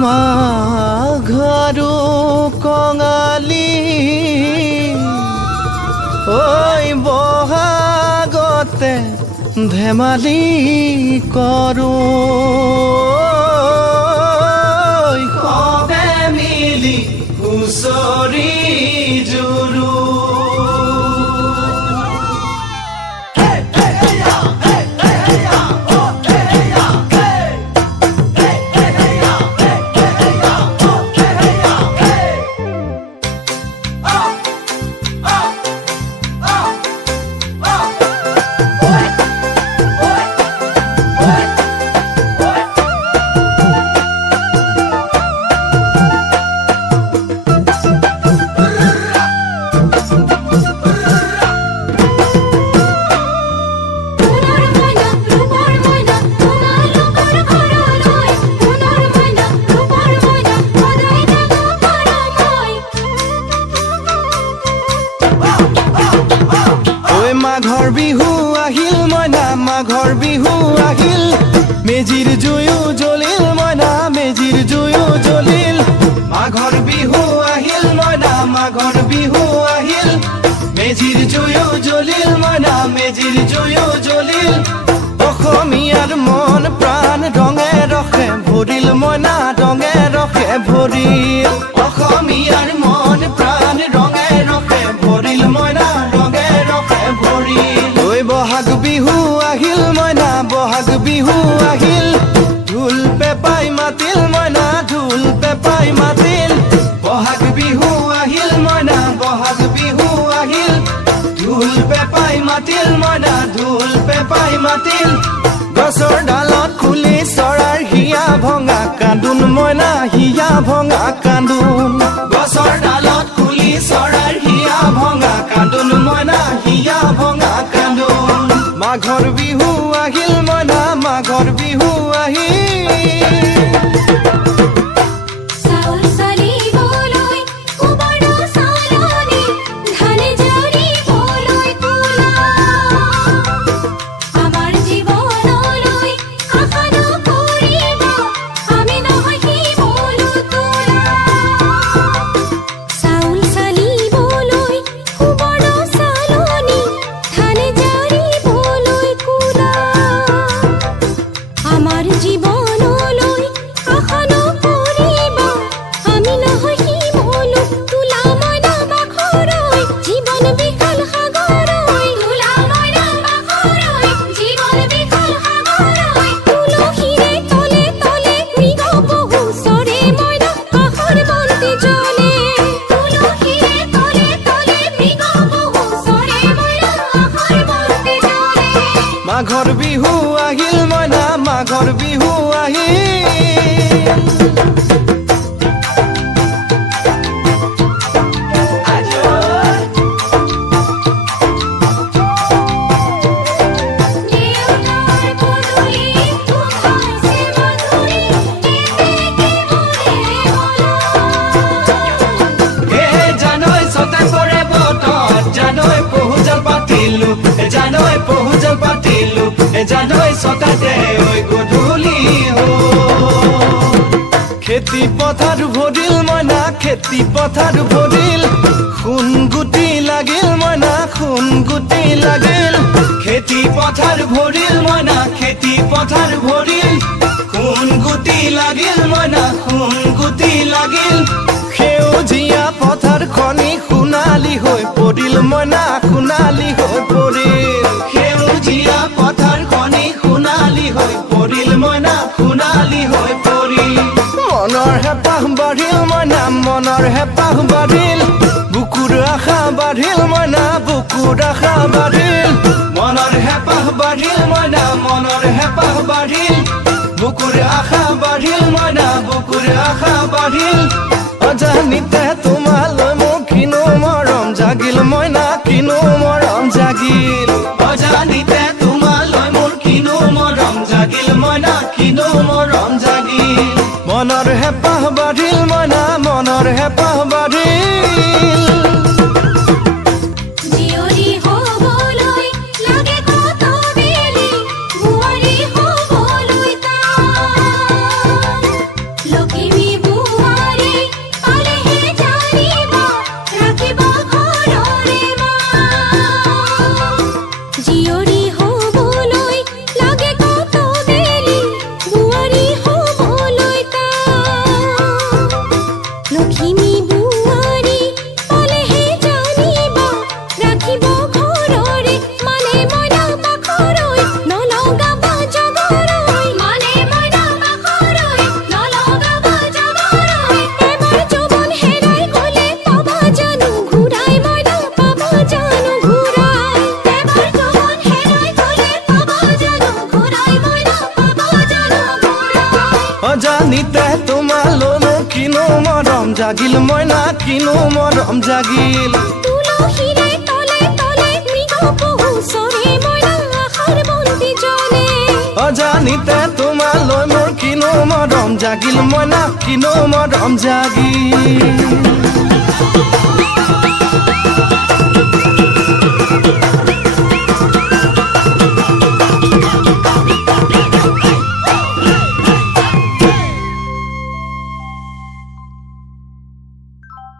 মাঘৰো কঙালী ঐ বহাগতে ধেমালি কৰোঁ সবে মিলি হুঁচৰি জুৰো মাঘৰ বিহু আহিল মইনা মাঘৰ বিহু আহিল মেজিৰ জুয়ো জ্বলিল মইনা মেজিৰ জুয়ো জ্বলিল মাঘৰ বিহু আহিল মইনা মাঘৰ বিহু আহিল মেজিৰ জুয়ো জ্বলিল মইনা মেজিৰ জুয়ো জ্বলিল অসমীয়াৰ মন প্ৰাণ ৰঙে ৰসে ভৰিল মইনা ৰঙে ৰসে ভৰিল অসমীয়াৰ মন প্ৰাণ ৰঙে ৰসে ভৰিল মইনা ৰঙে ৰসে ভৰিল ঐ বহাগ বিহু আহিল মইনা বহাগ বিহু আহিল ঢোল পেপাই মাতিল মইনা ঢোল পেপাই মাতিল বহাগ বিহু আহিল মইনা বহাগ বিহু আহিল ঢোল পেপাই মাতিল মইনা ঢোল পেপাই মাতিল গছৰ ডালত খুলি চৰাৰ হিয়া ভঙা কান্দোন মইনা হিয়া ভঙা কান্দোন গছৰ ডালত খুলি চৰাৰ হিয়া ভঙা কান্দোন মইনা হিয়া ভঙা কান্দোন মাঘৰ বিহু আহিল মইনা মাঘৰ বিহু আহিল মাঘৰ বিহু আহিল মইনা মাঘৰ বিহু আহিল জানৈ ছটাই পৰে বতৰত জানৈ পহুজাল পাতিলো জানৈ পহুজাল পাতিলো জানৈ ছটাতে ঐ গধূলি খেতি পথাৰ ভৰিল মইনা খেতি পথাৰ ভৰিল সোণ গুটি লাগিল মইনা সোণ গুটি লাগিল খেতি পথাৰ ভৰিল মইনা খেতি পথাৰ ভৰিল সোণ গুটি লাগিল মইনা সোণ গুটি লাগিল সেউজীয়া পথাৰ খনি সোণালী হৈ পৰিল মইনা সোণালী হৈ পৰিল সেউজীয়া পথাৰ খনি সোণালী হৈ পৰিল মইনা সোণালী হৈ পৰিল মনৰ হেঁপাহ বাঢ়িল মইনা মনৰ হেঁপাহ বাঢ়িল বুকুৰ আশা বাঢ়িল মইনা বুকুৰ আশা বাঢ়িল মনৰ হেঁপাহ বাঢ়িল মইনা মনৰ হেঁপাহ বাঢ়িল বুকুৰ আশা বাঢ়িল মইনা বুকুৰ আশা বাঢ়িল অজানিতে তোমালৈ মোৰ কিনো মৰম জাগিল মইনা কিনো মৰম জাগিল অজানিতে তোমালৈ মোৰ কিনো মৰম জাগিল মইনা কিনো মৰম জাগিল মনৰ হেঁপাহ বাঢ়িল মইনা মনৰ হেঁপাহ বাঢ়িল Give me অজানিতে তোমালৈ মোৰ কিনো মৰম জাগিল মইনা কিনো মৰম জাগিল তুলসীৰে তলে তলে মৃগ পহু চৰে মইনা আশাৰ বন্তি জ্বলে অজানিতে তোমালৈ মোৰ কিনো মৰম জাগিল মইনা কিনো মৰম জাগিল